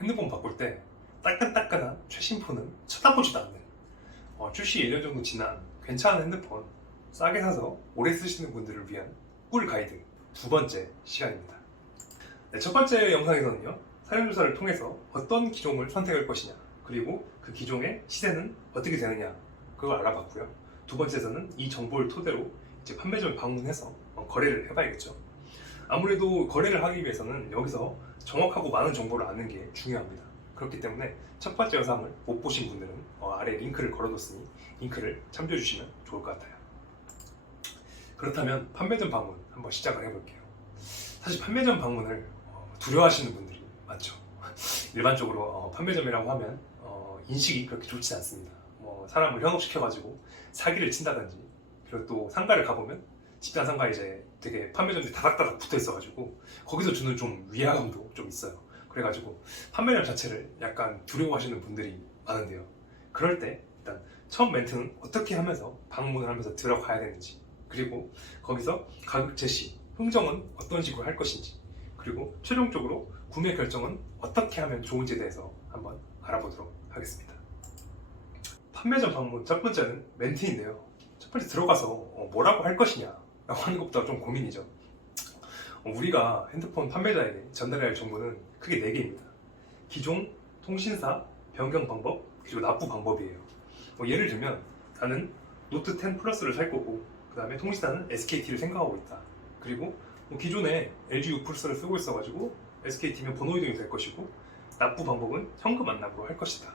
핸드폰 바꿀 때 따끈따끈한 최신 폰은 쳐다보지도 않는 출시 1년 정도 지난 괜찮은 핸드폰 싸게 사서 오래 쓰시는 분들을 위한 꿀 가이드 두 번째 시간입니다. 네, 첫 번째 영상에서는요, 사용조사를 통해서 어떤 기종을 선택할 것이냐, 그리고 그 기종의 시세는 어떻게 되느냐, 그걸 알아봤고요. 두 번째에서는 이 정보를 토대로 이제 판매점을 방문해서 거래를 해봐야겠죠. 아무래도 거래를 하기 위해서는 여기서 정확하고 많은 정보를 아는 게 중요합니다. 그렇기 때문에 첫 번째 영상을 못 보신 분들은 아래 링크를 걸어뒀으니 링크를 참조해 주시면 좋을 것 같아요. 그렇다면 판매점 방문 한번 시작을 해볼게요. 사실 판매점 방문을 두려워하시는 분들이 많죠. 일반적으로 판매점이라고 하면 인식이 그렇게 좋지 않습니다. 사람을 현혹시켜가지고 사기를 친다든지, 그리고 또 상가를 가보면 집단 상가 이제 되게 판매점들이 다닥다닥 붙어 있어가지고 거기서 주는 좀 위화감도 좀 있어요. 그래가지고 판매점 자체를 약간 두려워하시는 분들이 많은데요. 그럴 때 일단 처음 멘트는 어떻게 하면서 방문을 하면서 들어가야 되는지, 그리고 거기서 가격 제시, 흥정은 어떤 식으로 할 것인지, 그리고 최종적으로 구매 결정은 어떻게 하면 좋은지에 대해서 한번 알아보도록 하겠습니다. 판매점 방문 첫 번째는 멘트인데요. 첫 번째 들어가서 뭐라고 할 것이냐 라고 하는 것보다 좀 고민이죠. 우리가 핸드폰 판매자에게 전달해야 할 정보는 크게 4개입니다. 기종, 통신사, 변경 방법, 그리고 납부 방법이에요. 예를 들면 나는 노트 10 플러스를 살 거고, 그 다음에 통신사는 SKT를 생각하고 있다. 그리고 기존에 LG U 플러스를 쓰고 있어가지고 SKT면 번호 이동이 될 것이고, 납부 방법은 현금 완납으로 할 것이다.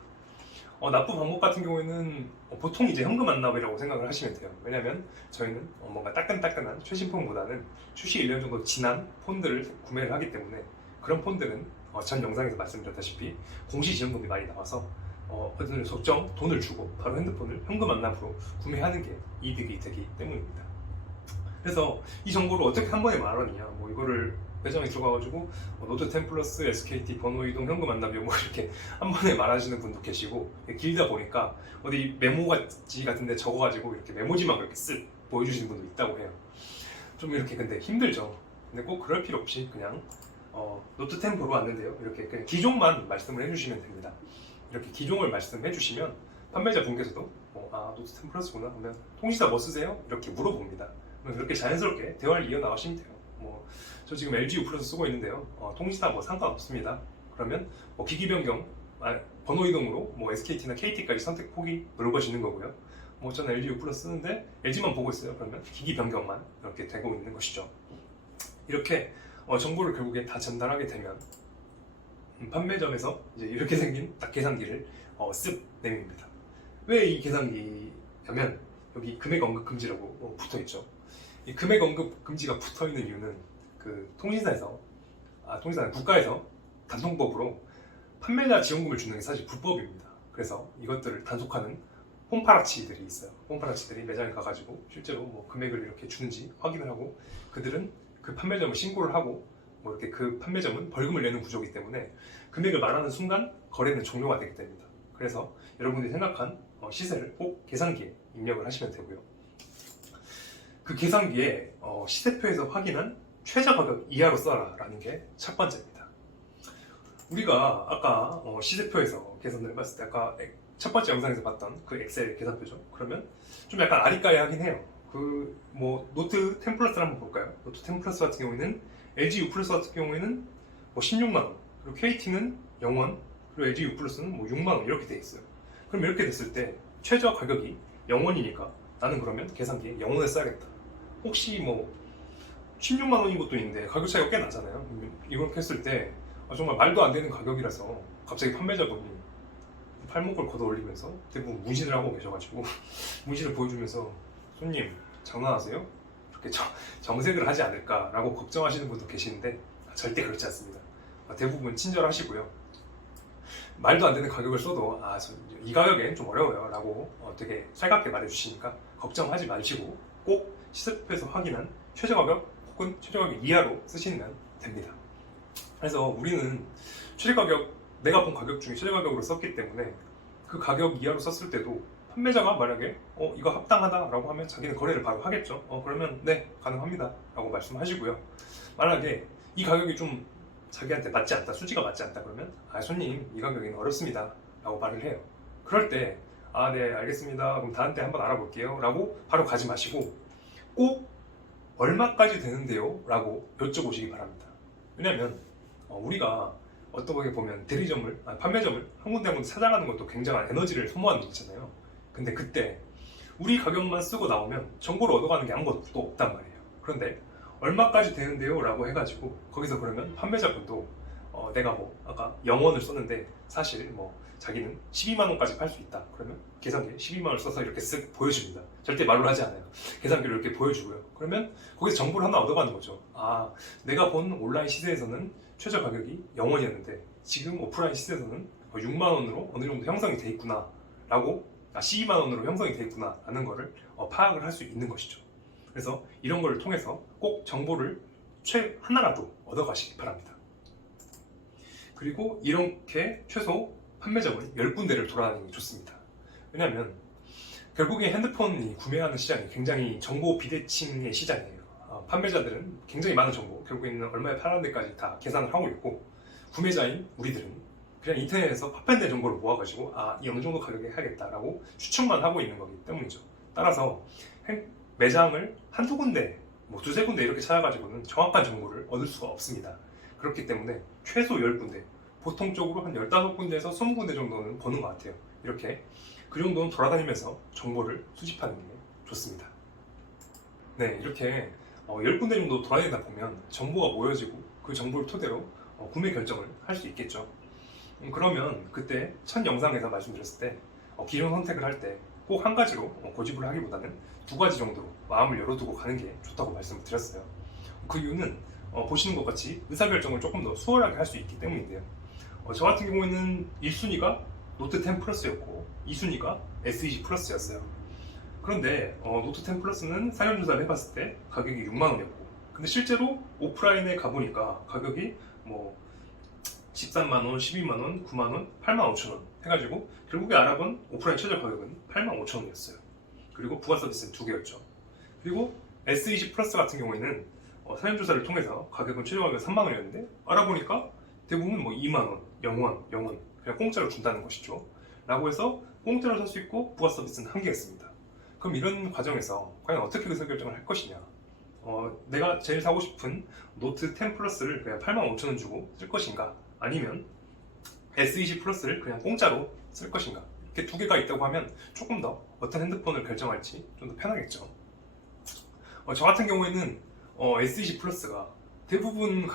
납부 방법 같은 경우에는 보통 이제 현금 완납이라고 생각을 하시면 돼요. 왜냐면 저희는 뭔가 따끈따끈한 최신 폰보다는 출시 1년 정도 지난 폰들을 구매를 하기 때문에, 그런 폰들은 전 영상에서 말씀드렸다시피 공시지원금이 많이 나와서 어느 적정 돈을 주고 바로 핸드폰을 현금 완납으로 구매하는 게 이득이 되기 때문입니다. 그래서 이 정보를 어떻게 한 번에 말하느냐, 이거를 매장에 들어가가지고 노트 10 플러스 SKT 번호 이동 현금 완납이요 이렇게 한 번에 말하시는 분도 계시고, 길다 보니까 어디 메모지 같은데 적어가지고 이렇게 메모지만 그렇게 쓱 보여주시는 분도 있다고 해요. 좀 이렇게 근데 힘들죠. 근데 꼭 그럴 필요 없이 그냥 노트 10 보러 왔는데요, 이렇게 그냥 기종만 말씀을 해주시면 됩니다. 이렇게 기종을 말씀해 주시면 판매자 분께서도 노트 10 플러스구나, 그러면 통신사 뭐 쓰세요? 이렇게 물어봅니다. 그렇게 자연스럽게 대화를 이어나가시면 돼요. 저 지금 LG U 플러스 쓰고 있는데요, 통신사 상관없습니다. 그러면 기기 변경, 번호 이동으로 SKT나 KT까지 선택 폭이 넓어지는 거고요. 저는 LG U 플러스 쓰는데 LG만 보고 있어요. 그러면 기기 변경만 이렇게 되고 있는 것이죠. 이렇게 정보를 결국에 다 전달하게 되면 판매점에서 이제 이렇게 생긴 딱 계산기를 쓱 내밉니다. 왜 이 계산기냐면 여기 금액 언급 금지라고 붙어 있죠. 이 금액 언급 금지가 붙어 있는 이유는 통신사에서 국가에서 단통법으로 판매자 지원금을 주는 게 사실 불법입니다. 그래서 이것들을 단속하는 홈파라치들이 있어요. 홈파라치들이 매장에 가가지고 실제로 금액을 이렇게 주는지 확인을 하고, 그들은 그 판매점을 신고를 하고 이렇게 그 판매점은 벌금을 내는 구조이기 때문에 금액을 말하는 순간 거래는 종료가 되게 됩니다. 그래서 여러분들이 생각한 시세를 꼭 계산기에 입력을 하시면 되고요. 그 계산기에 시세표에서 확인한 최저 가격 이하로 써라 라는 게 첫 번째입니다. 우리가 아까 시세표에서 계산을 해봤을 때, 아까 첫 번째 영상에서 봤던 그 엑셀 계산표죠. 그러면 좀 약간 아리까리하긴 해요. 노트 10 플러스를 한번 볼까요? 노트 10 플러스 같은 경우에는 LG U 플러스 같은 경우에는 16만원, 그리고 KT는 0원, 그리고 LG U 플러스는 6만원 이렇게 돼 있어요. 그럼 이렇게 됐을 때 최저 가격이 0원이니까 나는 그러면 계산기에 0원을 써야겠다. 혹시 16만 원인 것도 있는데 가격 차이가 꽤 나잖아요. 이렇게 했을 때 정말 말도 안 되는 가격이라서 갑자기 판매자분이 팔목을 걷어 올리면서 대부분 문신을 하고 계셔가지고 문신을 보여주면서 손님 장난하세요? 이렇게 정색을 하지 않을까라고 걱정하시는 분도 계시는데 절대 그렇지 않습니다. 대부분 친절하시고요. 말도 안 되는 가격을 써도 이 가격엔 좀 어려워요 라고 되게 살갑게 말해주시니까 걱정하지 마시고 꼭 시세표에서 확인한 최저 가격 혹은 최저 가격 이하로 쓰시면 됩니다. 그래서 우리는 최저 가격, 내가 본 가격 중에 최저 가격으로 썼기 때문에 그 가격 이하로 썼을 때도 판매자가 만약에 이거 합당하다 라고 하면 자기는 거래를 바로 하겠죠. 그러면 네 가능합니다 라고 말씀하시고요. 만약에 이 가격이 좀 자기한테 맞지 않다, 수지가 맞지 않다 그러면 손님 이 가격에는 어렵습니다 라고 말을 해요. 그럴 때 네 알겠습니다, 그럼 다음 때 한번 알아볼게요 라고 바로 가지 마시고 꼭 얼마까지 되는데요? 라고 여쭤보시기 바랍니다. 왜냐면 우리가 어떻게 보면 대리점을, 판매점을 한 군데 한 군데 찾아가는 것도 굉장한 에너지를 소모하는 일이잖아요. 근데 그때 우리 가격만 쓰고 나오면 정보를 얻어가는 게 아무것도 없단 말이에요. 그런데 얼마까지 되는데요? 라고 해가지고 거기서 그러면 판매자분도 내가 뭐 아까 0원을 썼는데 사실 뭐 자기는 12만원까지 팔 수 있다 그러면 계산기에 12만원을 써서 이렇게 쓱 보여줍니다. 절대 말로 하지 않아요. 계산기로 이렇게 보여주고요. 그러면 거기서 정보를 하나 얻어가는 거죠. 내가 본 온라인 시세에서는 최저 가격이 0원이었는데 지금 오프라인 시세에서는 6만원으로 어느 정도 형성이 돼 있구나 라고 12만원으로 형성이 돼 있구나 라는 거를 파악을 할 수 있는 것이죠. 그래서 이런 걸 통해서 꼭 정보를 하나라도 얻어가시기 바랍니다. 그리고 이렇게 최소 판매점을 10군데를 돌아다니는 게 좋습니다. 왜냐하면 결국에 핸드폰이 구매하는 시장이 굉장히 정보 비대칭의 시장이에요. 판매자들은 굉장히 많은 정보, 결국에는 얼마에 팔았는데까지 다 계산을 하고 있고 구매자인 우리들은 그냥 인터넷에서 파편된 정보를 모아가지고 이 어느 정도 가격에 해야겠다라고 추측만 하고 있는 거기 때문이죠. 따라서 매장을 한두 군데, 뭐 두세 군데 이렇게 찾아가지고는 정확한 정보를 얻을 수가 없습니다. 그렇기 때문에 최소 10군데, 보통적으로 한 15군데에서 20군데 정도는 보는 것 같아요. 이렇게 그 정도는 돌아다니면서 정보를 수집하는 게 좋습니다. 네, 이렇게 10군데 정도 돌아다니다 보면 정보가 모여지고 그 정보를 토대로 구매 결정을 할 수 있겠죠. 그러면 그때 첫 영상에서 말씀드렸을 때 기존 선택을 할 때 꼭 한 가지로 고집을 하기보다는 두 가지 정도로 마음을 열어두고 가는 게 좋다고 말씀을 드렸어요. 그 이유는 보시는 것 같이 의사결정을 조금 더 수월하게 할 수 있기 때문인데요. 저 같은 경우에는 1순위가 노트 10 플러스였고 2순위가 S20 플러스였어요. 그런데 노트 10 플러스는 사전 조사를 해봤을 때 가격이 6만원이었고 근데 실제로 오프라인에 가보니까 가격이 뭐 13만원, 12만원, 9만원, 8만 5천원 해가지고 결국에 알아본 오프라인 최저 가격은 8만 5천원이었어요. 그리고 부가 서비스는 2개였죠. 그리고 S20 플러스 같은 경우에는 사전조사를 통해서 가격은 최저 가격이 3만원이었는데 알아보니까 대부분 뭐 2만원, 0원 그냥 공짜로 준다는 것이죠. 라고 해서 공짜로 살 수 있고 부가 서비스는 1개였습니다. 그럼 이런 과정에서 과연 어떻게 의사결정을 할 것이냐, 내가 제일 사고 싶은 노트 10 플러스를 그냥 8만 5천원 주고 쓸 것인가, 아니면 S20 플러스를 그냥 공짜로 쓸 것인가, 이렇게 두 개가 있다고 하면 조금 더 어떤 핸드폰을 결정할지 좀 더 편하겠죠. 저 같은 경우에는 S20 플러스가 대부분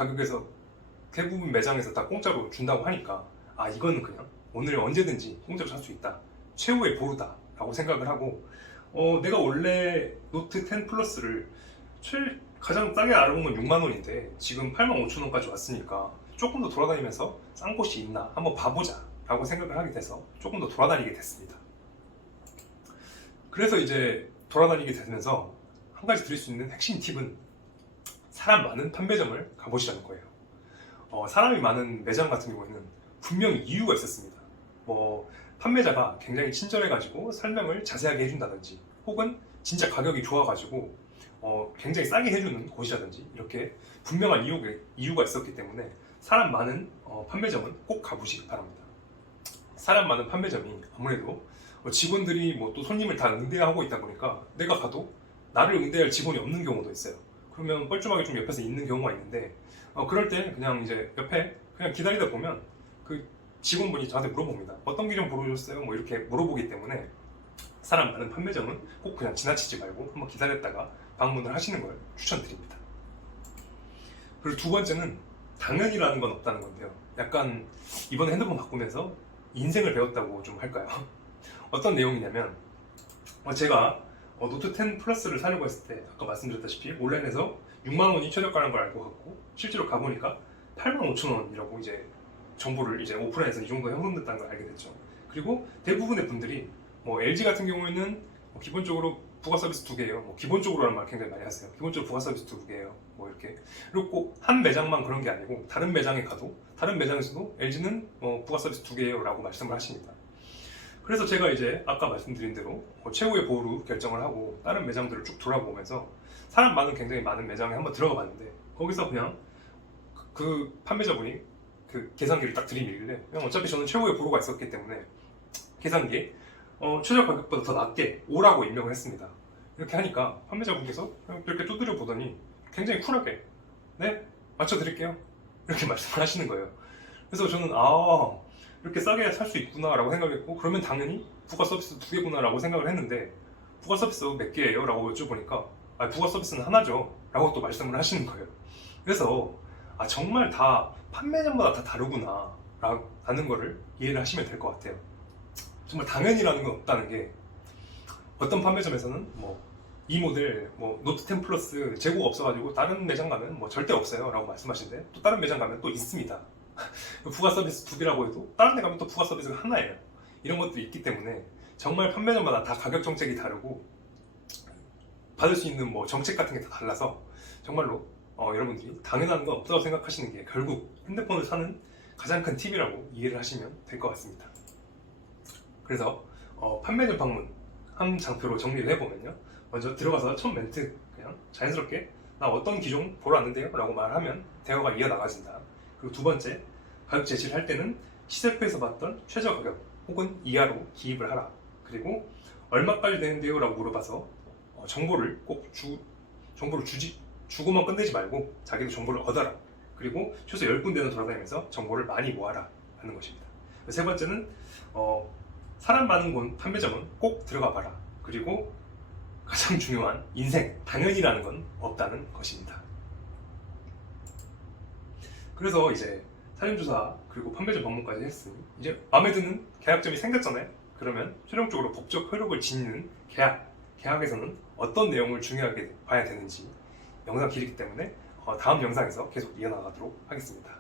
매장에서 다 공짜로 준다고 하니까 이거는 그냥 오늘 언제든지 공짜로 살 수 있다, 최후의 보루다 라고 생각을 하고 내가 원래 노트 10 플러스를 가장 싸게 알아본 건 6만원인데 지금 8만 5천원까지 왔으니까 조금 더 돌아다니면서 싼 곳이 있나 한번 봐보자 라고 생각을 하게 돼서 조금 더 돌아다니게 됐습니다. 그래서 이제 돌아다니게 되면서 한 가지 드릴 수 있는 핵심 팁은 사람 많은 판매점을 가보시라는 거예요. 사람이 많은 매장 같은 경우에는 분명히 이유가 있었습니다. 판매자가 굉장히 친절해가지고 설명을 자세하게 해준다든지, 혹은 진짜 가격이 좋아가지고 굉장히 싸게 해주는 곳이라든지, 이렇게 분명한 이유가 있었기 때문에 사람 많은 판매점은 꼭 가보시기 바랍니다. 사람 많은 판매점이 아무래도 직원들이 또 손님을 다 응대하고 있다 보니까 내가 가도 나를 응대할 직원이 없는 경우도 있어요. 그러면 뻘쭘하게 좀 옆에서 있는 경우가 있는데 그럴 때 그냥 이제 옆에 그냥 기다리다 보면 그 직원분이 저한테 물어봅니다. 어떤 기 좀 보여줬어요? 이렇게 물어보기 때문에 사람 많은 판매점은 꼭 그냥 지나치지 말고 한번 기다렸다가 방문을 하시는 걸 추천드립니다. 그리고 두 번째는 당연이라는 건 없다는 건데요. 약간 이번에 핸드폰 바꾸면서 인생을 배웠다고 좀 할까요? 어떤 내용이냐면 제가 노트 10 플러스를 사려고 했을 때 아까 말씀드렸다시피 온라인에서 6만원이 최저가라는 걸 알고 갔고 실제로 가보니까 8만 5천원이라고 이제 정보를 이제 오프라인에서 이 정도 형성됐다는 걸 알게 됐죠. 그리고 대부분의 분들이 LG 같은 경우에는 기본적으로 부가 서비스 2개예요. 기본적으로라는 말 굉장히 많이 하세요. 기본적으로 부가 서비스 2개예요. 이렇게. 그리고 꼭 한 매장만 그런 게 아니고 다른 매장에 가도 다른 매장에서도 LG는 부가 서비스 2개예요 라고 말씀을 하십니다. 그래서 제가 이제 아까 말씀드린 대로 최후의 보루 결정을 하고 다른 매장들을 쭉 돌아보면서 사람 많은 굉장히 많은 매장에 한번 들어가 봤는데 거기서 그냥 그 판매자분이 그 계산기를 딱 들이밀길래 그냥 어차피 저는 최고의 보루가 있었기 때문에 계산기에 최저 가격보다 더 낮게 5라고 입력을 했습니다. 이렇게 하니까 판매자분께서 그냥 이렇게 두드려 보더니 굉장히 쿨하게 네? 맞춰드릴게요. 이렇게 말씀을 하시는 거예요. 그래서 저는 이렇게 싸게 살 수 있구나 라고 생각했고, 그러면 당연히 부가 서비스 2개구나 라고 생각을 했는데, 부가 서비스 몇 개예요? 라고 여쭤보니까 부가 서비스는 하나죠 라고 또 말씀을 하시는 거예요. 그래서 정말 다 판매점마다 다 다르구나 라는 거를 이해를 하시면 될 것 같아요. 정말 당연이라는 건 없다는 게, 어떤 판매점에서는 이 모델 노트 10 플러스 재고가 없어가지고 다른 매장 가면 절대 없어요 라고 말씀하시는데, 또 다른 매장 가면 또 있습니다. 부가 서비스 2개라고 해도 다른 데 가면 또 부가 서비스가 하나예요. 이런 것들이 있기 때문에 정말 판매점마다 다 가격 정책이 다르고 받을 수 있는 정책 같은 게 다 달라서, 정말로 여러분들이 당연한 건 없다고 생각하시는 게 결국 핸드폰을 사는 가장 큰 팁이라고 이해를 하시면 될 것 같습니다. 그래서 판매점 방문 한 장표로 정리를 해보면요, 먼저 들어가서 첫 멘트 그냥 자연스럽게 나 어떤 기종 보러 왔는데요 라고 말하면 대화가 이어나가진다. 그리고 두 번째, 가격 제시를 할 때는 시세표에서 봤던 최저 가격 혹은 이하로 기입을 하라. 그리고 얼마까지 되는데요 라고 물어봐서 정보를 꼭 주고만 끝내지 말고 자기도 정보를 얻어라. 그리고 최소 10군데는 돌아다니면서 정보를 많이 모아라 하는 것입니다. 세 번째는 사람 많은 곳 판매점은 꼭 들어가 봐라. 그리고 가장 중요한 인생, 당연이라는 건 없다는 것입니다. 그래서 이제 사전조사 그리고 판매점 방문까지 했으니 이제 마음에 드는 계약점이 생겼잖아요. 그러면 최종적으로 법적 효력을 짓는 계약에서는 어떤 내용을 중요하게 봐야 되는지 영상 길기 때문에 다음 영상에서 계속 이어나가도록 하겠습니다.